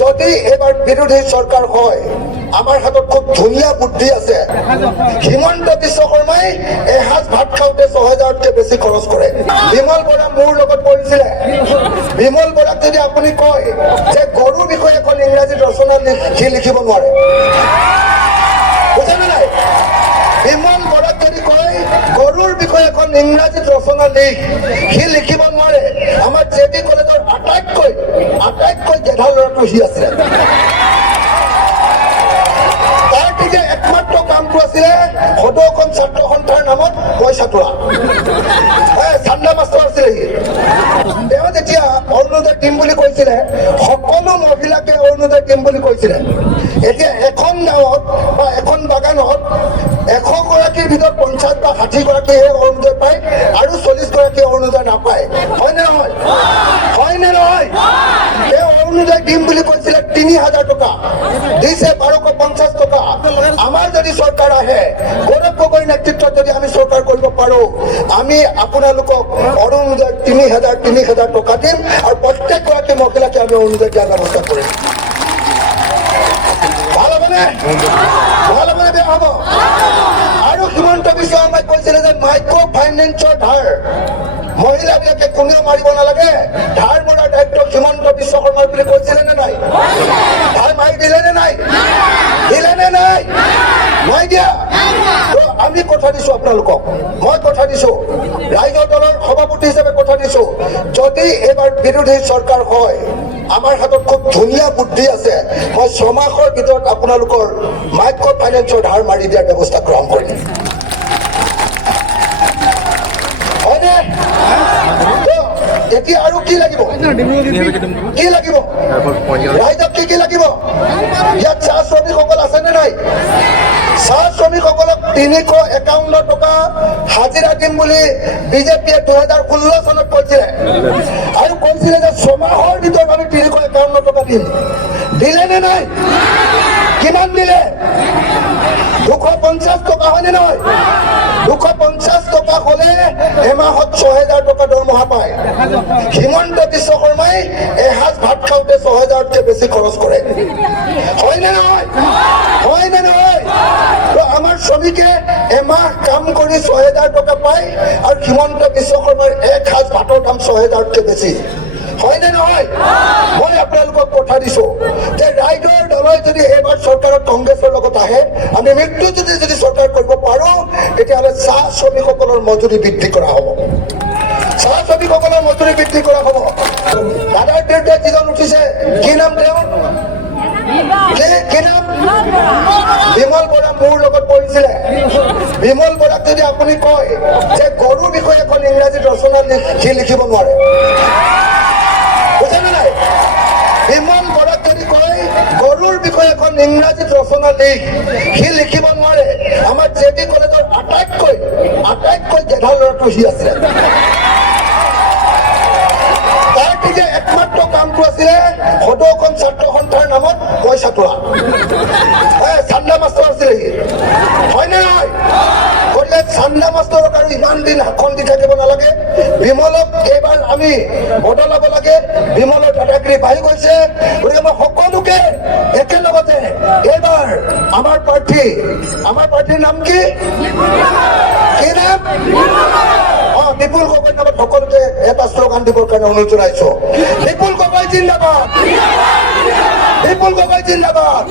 যদি এবাৰ বিৰোধী সৰকাৰ হয় আমাৰ হাতত খুব ধুনীয়া বুদ্ধি আছে। হিমন্ত বিশ্ব শৰ্মাই এসাঁজ ভাত খাওঁতে ৬,০০০তকৈ বেছি খৰচ কৰে। বিমল বৰা মোৰ লগত পঢ়িছিলে। বিমল বৰাক যদি আপুনি কয় যে গৰুৰ বিষয়ে এখন ইংৰাজীত ৰচনা সি লিখিব নোৱাৰে, বুজেনে নাই? বিমল বৰাক যদি কয় গৰুৰ বিষয়ে এখন ইংৰাজীত ৰচনা সি লিখিব নোৱাৰে। আমাৰ জে.ডি. কলেজৰ আটাইতকৈ গেধা ল'ৰাটো সি আছিলে। তাৰ যে একমাত্ৰ কামটো আছিলে সদৌখন ছাত্ৰ সন্থাৰ নামত পইচা তোলা। চান্দা মাষ্টৰ আছিলে সি। তেওঁ যেতিয়া অৰুণোদয় দিম বুলি কৈছিলে সকলো মহিলাকে অৰুণোদয় দিম বুলি কৈছিলে। এতিয়া এখন গাঁৱত বা এখন বাগানত ১০০ গৰাকীৰ ভিতৰত ৫০ বা ৬০ গৰাকীহে অৰুণোদয় পায় আৰু ৪০ গৰাকী অৰুণোদয় নাপায়। হয়নে নহয়? হয়নে নহয়? তেওঁ অৰুণোদয় দিম বুলি কৈছিলে ৩,০০০ টকা, দিছে ১২৫০ টকা। আমাৰ যদি চৰকাৰ আহে, গৌৰৱ গগৈৰ নেতৃত্বত যদি আমি চৰকাৰ কৰিব পাৰো, আমি আপোনালোকক অৰুণোদয় ৩,০০০ টকা দিম আৰু প্ৰত্যেকগৰাকী মহিলাকে আমি অৰুণোদয় দিয়াৰ ব্যৱস্থা কৰিম। ভাল হ'বনে? ভাল হ'বনে বেয়া হ'ব? আৰু হিমন্ত বিশ্ব শৰ্মাই কৈছিলে যে মাইক্ৰ' ফাইনেন্সৰ ধাৰ মহিলাবিলাকে কোনেও মাৰিব নালাগে, ধাৰ মৰাৰ দায়িত্ব হিমন্ত বিশ্ব শৰ্মাৰ বুলি কৈছিলে নে নাই? ধাৰ মাৰি দিলে নে নাই? দিলে নে নাই? নাই দিয়া। আমি কথা দিছো আপোনালোকক, মই কথা দিছো, ৰাইজৰ দলৰ সভাপতি হিচাপে কথা দিছো, যদি এইবাৰ বিৰোধী চৰকাৰ হয় আমাৰ হাতত খুব ধুনীয়া বুদ্ধি আছে। মই ৬ মাহৰ ভিতৰত আপোনালোকৰ মাইক্ৰ' ফাইনেন্সৰ ধাৰ মাৰি দিয়াৰ ব্যৱস্থা গ্ৰহণ কৰিম। হয়নে? এতিয়া আৰু কি লাগিব? কি লাগিব? ৰাইজক কি লাগিব? ইয়াত চাহ শ্ৰমিকসকল আছে নে নাই? চাহ শ্ৰমিকসকলক ৩৫১ টকা হাজিৰা দিম বুলি বিজেপিয়ে ২০১৬ চনত কৈছিলে আৰু কৈছিলে যে ৬ মাহৰ ভিতৰত আমি ৩৫১ টকা দিম। দিলে নে নাই? কিমান দিলে? ২৫০ টকা হয়নে নহয়? ২৫০ টকা হলে এমাহত ৬,০০০ টকা দৰমহা পায়। হিমন্ত বিশ্ব শৰ্মাই এসাঁজ ভাত খাওঁতে ৬,০০০তকৈ বেছি খৰচ কৰে। হয়নে নহয়? হয়নে নহয়? আমাৰ শ্ৰমিকে এমাহ কাম কৰি ৬,০০০ টকা পায় আৰু হিমন্ত বিশ্ব শৰ্মাৰ এসাঁজ ভাতৰ দাম ৬,০০০তকৈ বেছি। হয়নে নহয়? মই আপোনালোকক কথা দিছো যে ৰাইজৰ দলে যদি এইবাৰ চৰকাৰত কংগ্ৰেছৰ লগত আহে, আমি মৃত্যুজুতি যদি চৰকাৰ কৰিব পাৰো, তেতিয়াহ'লে চাহ শ্ৰমিকসকলৰ মজুৰি বৃদ্ধি কৰা হ'ব। চাহ শ্ৰমিকসকলৰ মজুৰি বৃদ্ধি কৰা হ'ব। দাদাৰ বিৰুদ্ধে যিজন উঠিছে, কি নাম তেওঁৰ? কি নাম? বিমল বৰা মোৰ লগত পঢ়িছিলে। বিমল বৰাক যদি আপুনি কয় যে গৰুৰ বিষয়ে এখন ইংৰাজীত ৰচনা সি লিখিব নোৱাৰে, বুজেনে নাই? বিমল বৰাক যদি কয় গৰুৰ বিষয়ে এখন ইংৰাজীত ৰচনা সি লিখিব নোৱাৰে। আমাৰ জে.ডি. কলেজৰ আটাইতকৈ গেধা ল'ৰাটো সি আছিলে। তাৰ যে একমাত্ৰ কামটো আছিলে সদৌখন ছাত্ৰ সন্থাৰ নামত পইচা তোলা। চান্দা মাষ্টৰ আছিলে সি। হয়নে নহয়? গতিকে চান্দা মাষ্টৰক আৰু ইমান দিন শাসন দি থাকিব নালাগে। বিমলক এইবাৰ আমি বদলাব লাগে। বিমলৰ দাদাগিৰি বাঢ়ি গৈছে। গতিকে মই সকলোকে একেলগতে এইবাৰ আমাৰ প্ৰাৰ্থীৰ নাম কি? কি নাম? বিপুল গগৈৰ নামত সকলোকে এটা শ্লোগান দিবৰ কাৰণে অনুৰোধ জনাইছো। বিপুল গগৈ জিন্দাবাদ! বিপুল গগৈ জিন্দাবাদ!